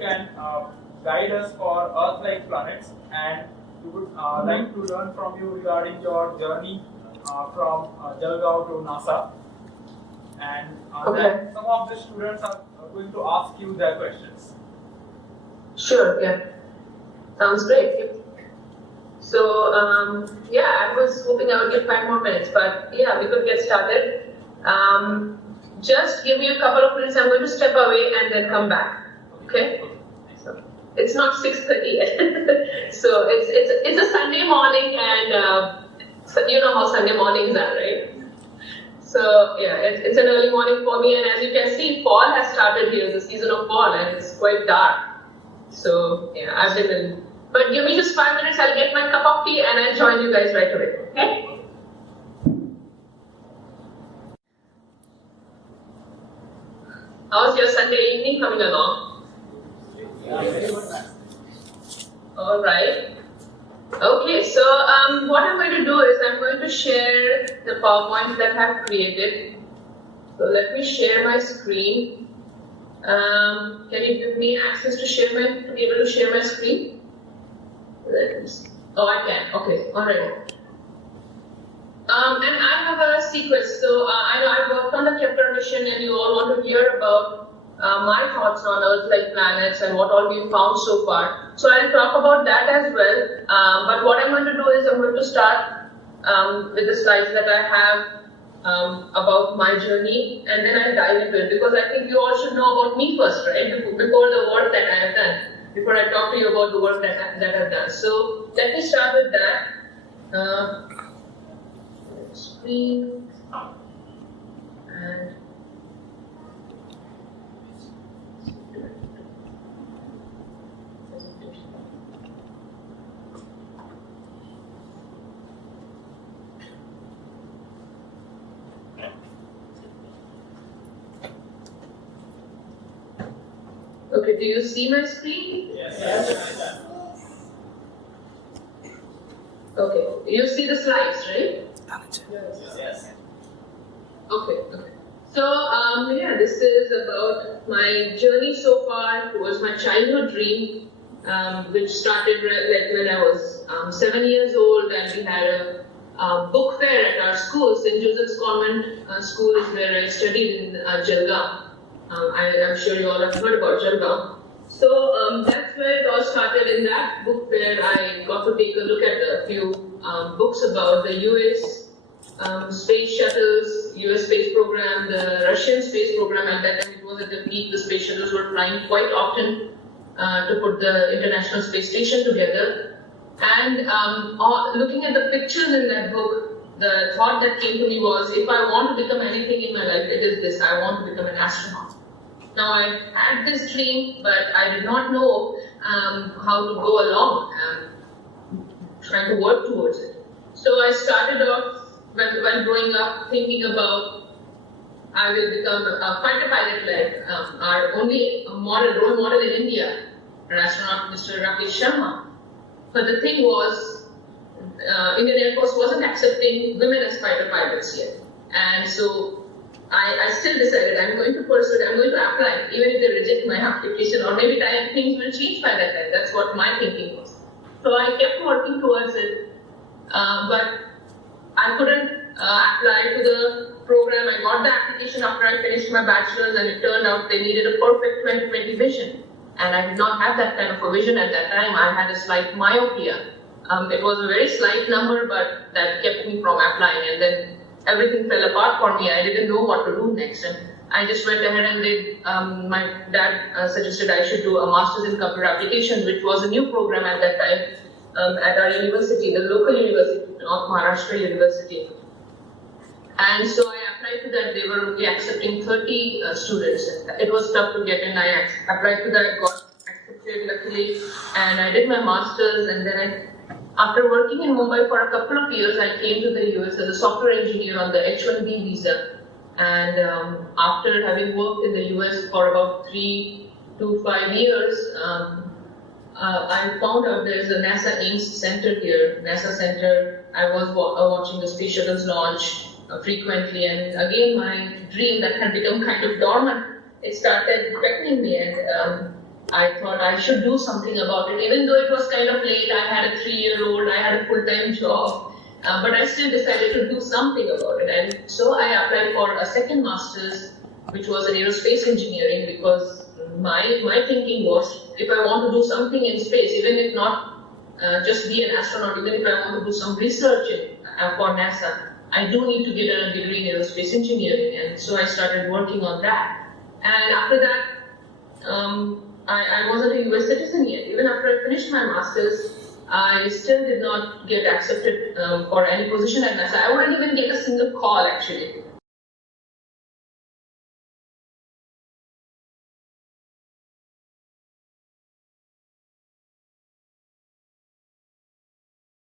can guide us for Earth-like planets, and we would like to learn from you regarding your journey from jalgaon to NASA. And then some of the students are going to ask you their questions. Sure, yeah. Sounds great. So, yeah, I was hoping I would get 5 more minutes, but yeah, we could get started. Just give me a couple of minutes. I'm going to step away and then come back. Okay? So it's not 6:30 yet. So it's a Sunday morning, and so you know how Sunday mornings are, right? So yeah, it's an early morning for me, and as you can see, fall has started here. The season of fall, and it's quite dark. So yeah, I've been in. But give me just 5 minutes. I'll get my cup of tea, and I'll join you guys right away. Okay? How's your Sunday evening coming along? All right. Okay, so what I'm going to do is I'm going to share the PowerPoint that I've created. So let me share my screen. Can you give me access to be able to share my screen? Oh, I can. Okay, all right. And I have a sequence. So I know I worked on the Kepler mission, and you all want to hear about my thoughts on Earth-like planets and what all we've found so far. So I'll talk about that as well. But what I'm going to do is I'm going to start with the slides that I have about my journey, and then I'll dive into it, because I think you all should know about me first, right? Before the work that I have done, before I talk to you about the work that I've done. So let me start with that. Screen and okay, do you see my screen? Yes. Okay, you see the slides, right? Yes. Okay. So, yeah, this is about my journey so far towards my childhood dream, which started like when I was 7 years old, and we had a book fair at our school. St. Joseph's Convent School is where I studied in jalgaon. I'm sure you all have heard about jalgaon. So that's where it all started. In that book fair, I got to take a look at a few books about the US space shuttles, US space program, the Russian space program. At that time, it was at the peak. The space shuttles were flying quite often to put the International Space Station together. And looking at the pictures in that book, the thought that came to me was, if I want to become anything in my life, it is this. I want to become an astronaut. Now, I had this dream, but I did not know how to go along, trying to work towards it. So I started off when growing up thinking about I will become a fighter pilot, like our only role model in India, an astronaut, Mr. Rakesh Sharma. But the thing was, Indian Air Force wasn't accepting women as fighter pilots yet, and so I still decided I'm going to pursue it. I'm going to apply, even if they reject my application, or maybe things will change by that time. That's what my thinking was. So I kept working towards it, but I couldn't apply to the program. I got the application after I finished my bachelor's, and it turned out they needed a perfect 20/20 vision. And I did not have that kind of a vision at that time. I had a slight myopia. It was a very slight number, but that kept me from applying. And then everything fell apart for me. I didn't know what to do next. And I just went ahead and did, my dad suggested I should do a master's in computer application, which was a new program at that time at our university, the local university, North Maharashtra University. And so I applied to that. They were only accepting 30 students. It was tough to get in. I applied to that, got accepted luckily, and I did my master's. And then after working in Mumbai for a couple of years, I came to the US as a software engineer on the H-1B visa. And after having worked in the US for about 3 to 5 years, I found out there's a NASA Ames Center here, NASA Center. I was watching the space shuttles launch frequently, and again my dream that had become kind of dormant, it started threatening me. And I thought I should do something about it. Even though it was kind of late, I had a 3-year-old, I had a full-time job, but I still decided to do something about it. And so I applied for a second master's, which was in aerospace engineering, because my thinking was, if I want to do something in space, even if not just be an astronaut, even if I want to do some research for NASA, I do need to get a degree in aerospace engineering. And so I started working on that. And after that, I wasn't a US citizen yet. Even after I finished my master's, I still did not get accepted for any position at NASA. I wouldn't even get a single call actually.